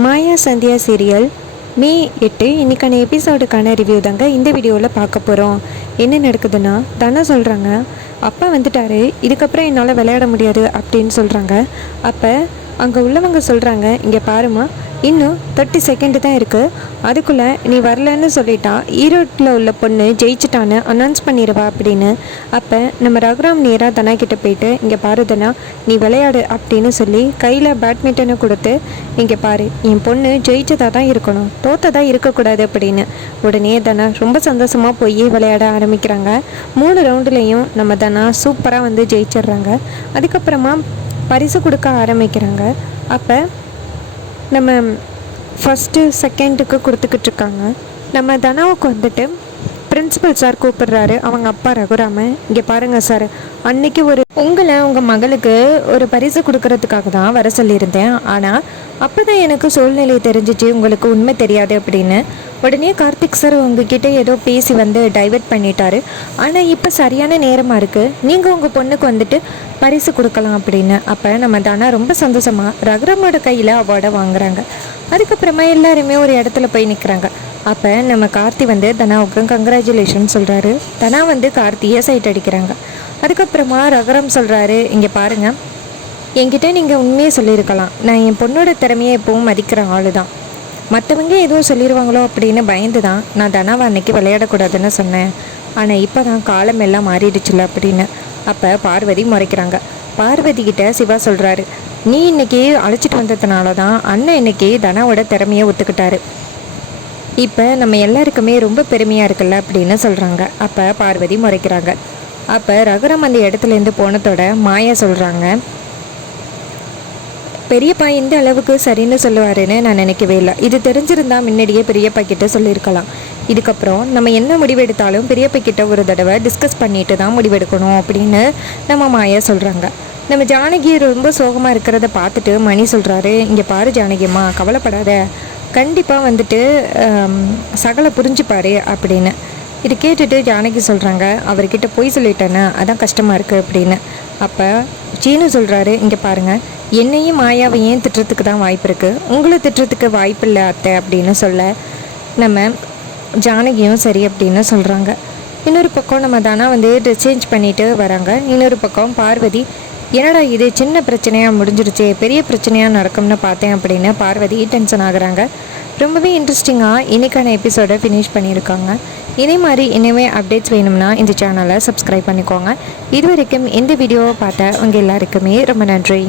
மாயா Sandhya serial மே 8 இன்றைக்கான எபிசோடுக்கான review தாங்க இந்த வீடியோவில் பார்க்க போகிறோம். என்ன நடக்குதுன்னா, தானே சொல்கிறாங்க, அப்பா வந்துட்டாரு, இதுக்கப்புறம் என்னால் விளையாட முடியாது அப்படின்னு சொல்கிறாங்க. அப்போ அங்கே உள்ளவங்க சொல்கிறாங்க, இங்கே பாருமா, இன்னும் 30 செகண்டு தான் இருக்குது, அதுக்குள்ளே நீ வரலன்னு சொல்லிட்டா ஈரோட்டில் உள்ள பொண்ணு ஜெயிச்சிட்டான்னு அனௌன்ஸ் பண்ணிடுவா அப்படின்னு. அப்போ நம்ம ரகுராம் நேராக தனா கிட்டே போயிட்டு, இங்கே பாரு தனா, நீ விளையாடு அப்படின்னு சொல்லி கையில் பேட்மிண்டனை கொடுத்து, இங்கே பாரு, என் பொண்ணு ஜெயிச்சதாக தான் இருக்கணும், தோற்றதாக இருக்கக்கூடாது அப்படின்னு. உடனே தனா ரொம்ப சந்தோஷமாக போய் விளையாட ஆரம்பிக்கிறாங்க. 3 ரவுண்டுலேயும் நம்ம தனா சூப்பராக வந்து ஜெயிச்சிட்றாங்க. அதுக்கப்புறமா பரிசு கொடுக்க ஆரம்பிக்கிறாங்க. அப்போ நம்ம ஃபஸ்ட்டு செகண்டுக்கு கொடுத்துக்கிட்ருக்காங்க. நம்ம தனாவுக்கு வந்துட்டு பிரின்சிபல் சார் கூப்பிடுறாரு, அவங்க அப்பா ரகுராம. இங்கே பாருங்கள் சார், அன்னைக்கு உங்களை உங்கள் மகளுக்கு ஒரு பரிசு கொடுக்கறதுக்காக தான் வர சொல்லியிருந்தேன், ஆனால் அப்போ தான் எனக்கு சூழ்நிலை தெரிஞ்சிச்சு உங்களுக்கு உண்மை தெரியாது அப்படின்னு. உடனே கார்த்திக் சார் உங்ககிட்ட ஏதோ பேசி வந்து டைவெர்ட் பண்ணிட்டாரு, ஆனால் இப்போ சரியான நேரமாக இருக்குது, நீங்கள் உங்கள் பொண்ணுக்கு வந்துட்டு பரிசு கொடுக்கலாம் அப்படின்னு. அப்போ நம்ம தானா ரொம்ப சந்தோஷமாக ரகுராமோட கையில் அவார்டை வாங்குறாங்க. அதுக்கப்புறமா எல்லாருமே ஒரு இடத்துல போய் நிற்கிறாங்க. அப்போ நம்ம கார்த்தி வந்து தனாவுக்கு கங்க்ராச்சுலேஷன் சொல்கிறாரு. தனா வந்து கார்த்தியை சைட் அடிக்கிறாங்க. அதுக்கப்புறமா ரகுராம் சொல்கிறாரு, இங்கே பாருங்கள், என்கிட்ட நீங்கள் உண்மையே சொல்லியிருக்கலாம், நான் என் பொண்ணோட திறமையை எப்பவும் மதிக்கிற ஆள் தான், மற்றவங்க எதுவும் சொல்லிடுவாங்களோ அப்படின்னு பயந்து தான் நான் தனாவை அன்னைக்கு விளையாடக்கூடாதுன்னு சொன்னேன், ஆனால் இப்போ தான் காலம் எல்லாம் மாறிடுச்சுல அப்படின்னு. அப்போ பார்வதி முறைக்கிறாங்க. பார்வதி கிட்ட சிவா சொல்கிறாரு, நீ இன்னைக்கு அழைச்சிட்டு வந்ததுனால தான் அண்ணன் இன்னைக்கு தனாவோட திறமையை ஒத்துக்கிட்டாரு, இப்போ நம்ம எல்லாருக்குமே ரொம்ப பெருமையாக இருக்குல்ல அப்படின்னு சொல்கிறாங்க. அப்போ பார்வதி முறைக்கிறாங்க. அப்போ ரகுராம் அந்த இடத்துலேருந்து போனதோட மாயா சொல்கிறாங்க, பெரியப்பா இந்த அளவுக்கு சரின்னு சொல்லுவாருன்னு நான் நினைக்கவே இல்லை, இது தெரிஞ்சிருந்தா முன்னாடியே பெரியப்பா கிட்ட சொல்லியிருக்கலாம், இதுக்கப்புறம் நம்ம என்ன முடிவெடுத்தாலும் பெரியப்பா கிட்ட ஒரு தடவை டிஸ்கஸ் பண்ணிட்டு தான் முடிவெடுக்கணும் அப்படின்னு நம்ம மாயா சொல்கிறாங்க. நம்ம ஜானகி ரொம்ப சோகமாக இருக்கிறத பார்த்துட்டு மணி சொல்கிறாரு, இங்கே பாரு ஜானகிம்மா, கவலைப்படாத, கண்டிப்பாக வந்துட்டு சகலை புரிஞ்சுப்பாரு அப்படின்னு. இது கேட்டுட்டு ஜானகி சொல்கிறாங்க, அவர்கிட்ட போய் சொல்லிட்டேன்னா அதான் கஷ்டமாக இருக்குது அப்படின்னு. அப்போ சீனு சொல்கிறாரு, இங்கே பாருங்கள், என்னையும் மாயாவையும் திட்டுறதுக்கு தான் வாய்ப்பு இருக்குது, உங்களை திட்டுறதுக்கு வாய்ப்பு இல்லை அத்தை அப்படின்னு சொல்ல நம்ம ஜானகியும் சரி அப்படின்னு சொல்கிறாங்க. இன்னொரு பக்கம் நம்ம தானா வந்து ட்ரெஸ் சேஞ்ச் பண்ணிட்டு வராங்க. இன்னொரு பக்கம் பார்வதி, என்னடா இது சின்ன பிரச்சனையாக முடிஞ்சிருச்சு, பெரிய பிரச்சனையாக நடக்கும்னு பார்த்தேன் அப்படின்னு பார்வதி டென்ஷன் ஆகுறாங்க. ரொம்பவே இன்ட்ரெஸ்டிங்காக இன்றைக்கான எபிசோடை ஃபினிஷ் பண்ணியிருக்காங்க. இதே மாதிரி இனிமே அப்டேட்ஸ் வேணும்னா இந்த சேனலை சப்ஸ்கிரைப் பண்ணிக்கோங்க. இது வரைக்கும் இந்த வீடியோவை பார்த்த உங்கள் எல்லாருக்குமே ரொம்ப நன்றி.